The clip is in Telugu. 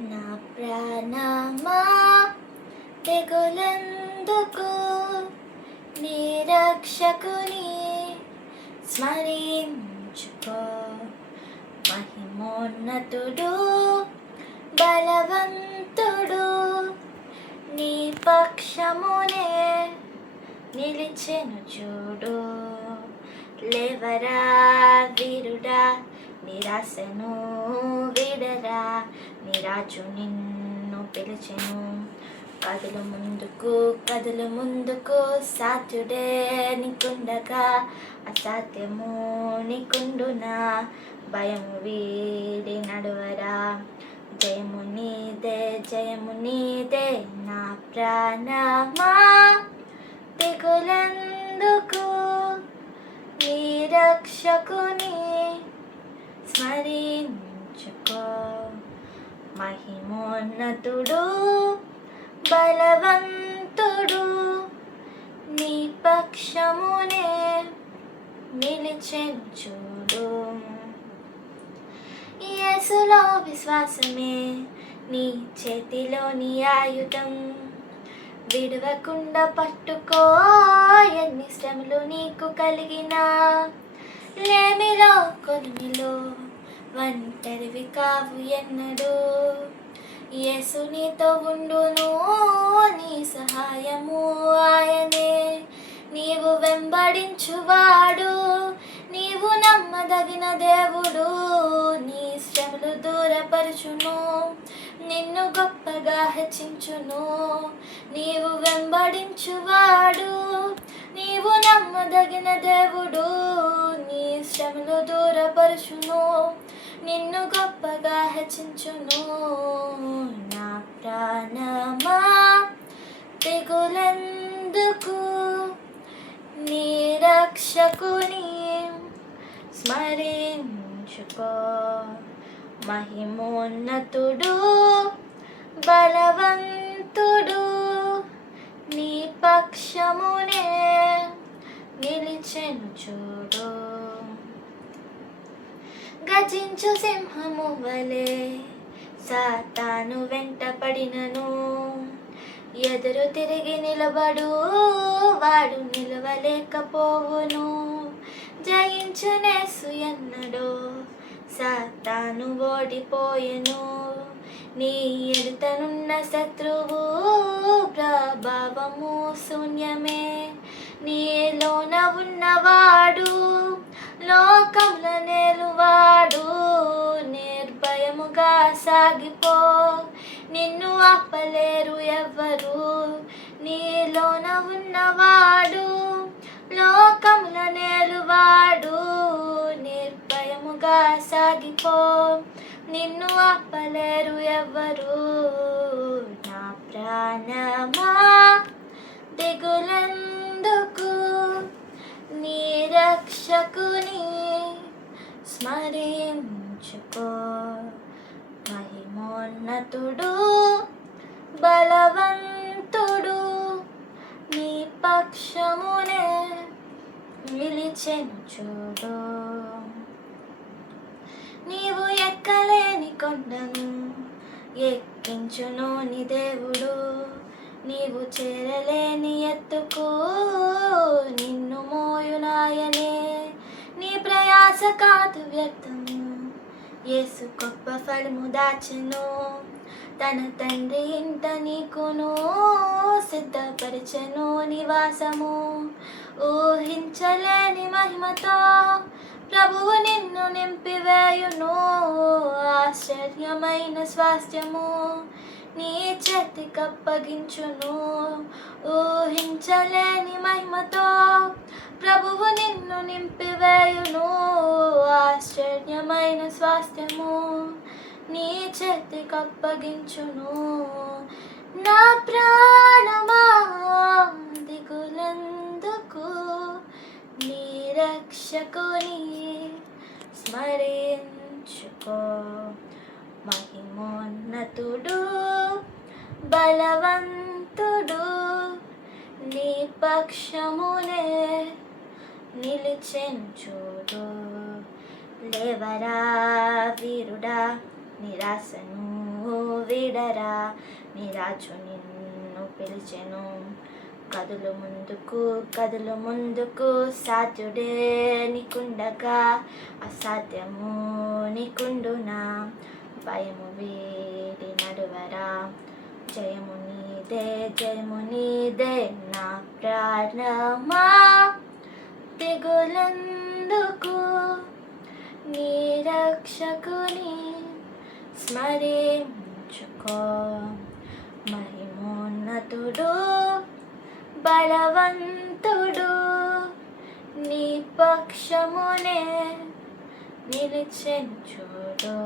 నా ప్రాణమా తెగులందుకు నీ రక్షకుని స్మరించుకో. మహిమోన్నతుడు బలవంతుడు నీ పక్షమునే నిలిచెను చూడు. లేవరా వీరుడా, నిరాశను విడరా, నీ రాజు నిన్ను పిలిచెను. కదులు ముందుకు కదులు ముందుకు, సాధ్యుడే నీకుండగా అసాధ్యము నీకుండునా. భయము వీడి నడువరా, జయము నీదే జయము నీదే. నా ప్రాణమా తెగులందుకు నీ రక్షకుని స్మరించుకో. మహిమోన్నతుడు బలవంతుడు నీ పక్షమునే నిలిచెను చూడు. యేసులో విశ్వాసమే నీ చేతిలోని ఆయుధం, విడవకుండా పట్టుకో. ఎన్ని శ్రమలు నీకు కలిగినా, లేమిలో కొలిమిలో ఒంటరివి కావు ఎన్నడు. యేసు నీతో ఉండును, నీ సహాయము ఆయనే. నీవు వెంబడించువాడు, నీవు నమ్మదగిన దేవుడు. నీ శ్రమలు దూరపరచును, నిన్ను గొప్పగా హెచ్చించును. నీవు వెంబడించువాడు, నీవు నమ్మదగిన దేవుడు. నీ శ్రమలు దూరపరచును, నిన్ను గొప్పగా హెచ్చించును. నా ప్రాణమా తెగులందుకు నీ రక్షకుని స్మరించుకో. మహిమోన్నతుడు బలవంతుడు నీ పక్షమునే నిలిచెను చూడు. గర్జించు సింహము వలె సాతాను వెంట పడినను, ఎదురు తిరిగి నిలబడు వాడు నిలవలేకపోవును. జయించునేసు ఎన్నడో సాతాను ఓడిపోయెను. నీ ఎదుటనున్న శత్రువు ప్రభావము శూన్యమే. నీలోన ఉన్నవాడు లోకంలో నేలువాడు. నిర్భయముగా సాగిపో, నిన్ను ఆపలేరు ఎవ్వరు. నీలోన ఉన్నవాడు లోకంలో నేలువాడు. నిర్భయముగా సాగిపో, నిన్ను ఆపలేరు ఎవ్వరు. నా ప్రాణమా దిగులందుకు నీ రక్షకుని స్మరించుకో. మహిమోన్నతుడు బలవంతుడు నీ పక్షమునే నిలిచెను చూడు. నీవు ఎక్కలేని కొండను ఎక్కించును నీ దేవుడు. నీవు చేరలేని ఎత్తుకు నిన్ను మోయునాయనే. నీ ప్రయాస కాదు వ్యర్థము, యేసు గొప్ప ఫలము దాచెను. తన తండ్రి ఇంట నీకును సిద్ధపరిచెను నివాసము. ఊహించలేని మహిమతో ప్రభువు నిన్ను నింపివేయును. ఆశ్చర్యమైన స్వాస్థ్యము నీ చేతికప్పగించును. ఊహించలేని మహిమతో ప్రభువు నిన్ను నింపివేయును. ఆశ్చర్యమైన స్వాస్థ్యము నీ చేతికప్పగించును. నా ప్రాణమా దిగులందుకు నీ రక్షకుని స్మరించుకో. మహిమోన్నతుడు బలవంతుడు నీ పక్షమునే నిలిచెను చూడు. లేవరా వీరుడా, నిరాశను వీడరా నీ రాజు నిన్ను పిలిచెను. కదులు ముందుకు సాధ్యుడే నీకుండగా అసాధ్యము నీకుండునా. భయము వీడి నడువరా జయము నీదే నా ప్రాణమా. దిగులందుకు నీ రక్షకుని స్మరించుకో. మహిమోన్నతుడు బలవంతుడు నీ పక్షమునే నిలిచెను చూడు.